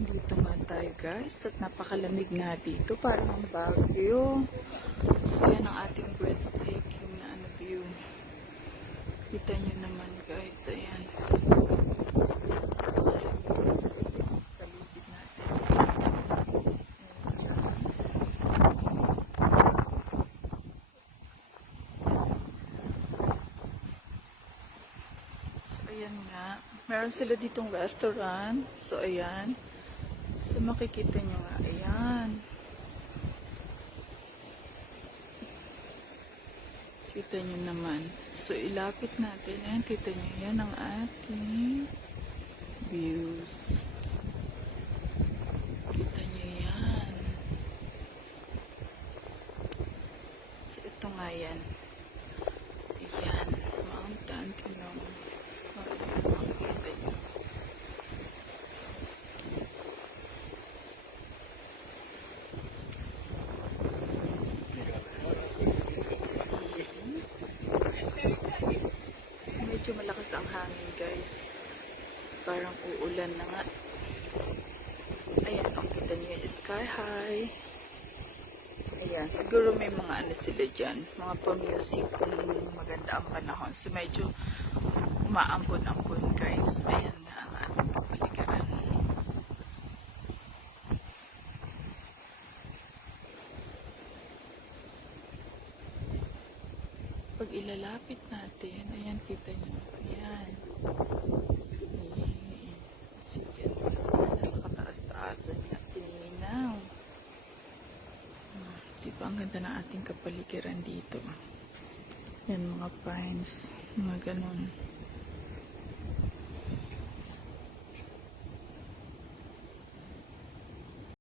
andito nga tayo guys at napakalamig nga dito, parang ang Baguio. So yan ang ating breathtaking na view. Kita nyo naman guys, ayan. So, paligid natin. So ayan nga, meron sila ditong restaurant. So ayan. So makikita nyo nga, ayan. Kita nyo naman. So ilapit natin. Ayan, kita nyo yan ang ating views. Kita nyo yan. So ito nga yan. Ayan. Mount Antinong. So ayan, makikita nyo. Medyo malakas ang hangin guys, parang uulan na nga. Ayan, ang kita niyo yung sky high. Ayan, siguro may mga ano sila dyan, mga pa-music kung maganda ang panahon. So medyo umaampon-ampon guys. Ayan na ang ating kapaligiran. Pag ilalapit natin, ayan, kita nyo, ayan. So, yes, nasa kataas-taasan niya, sininaw. Diba, ang ganda ng ating kapaligiran dito. Yan, mga pines, mga ganun.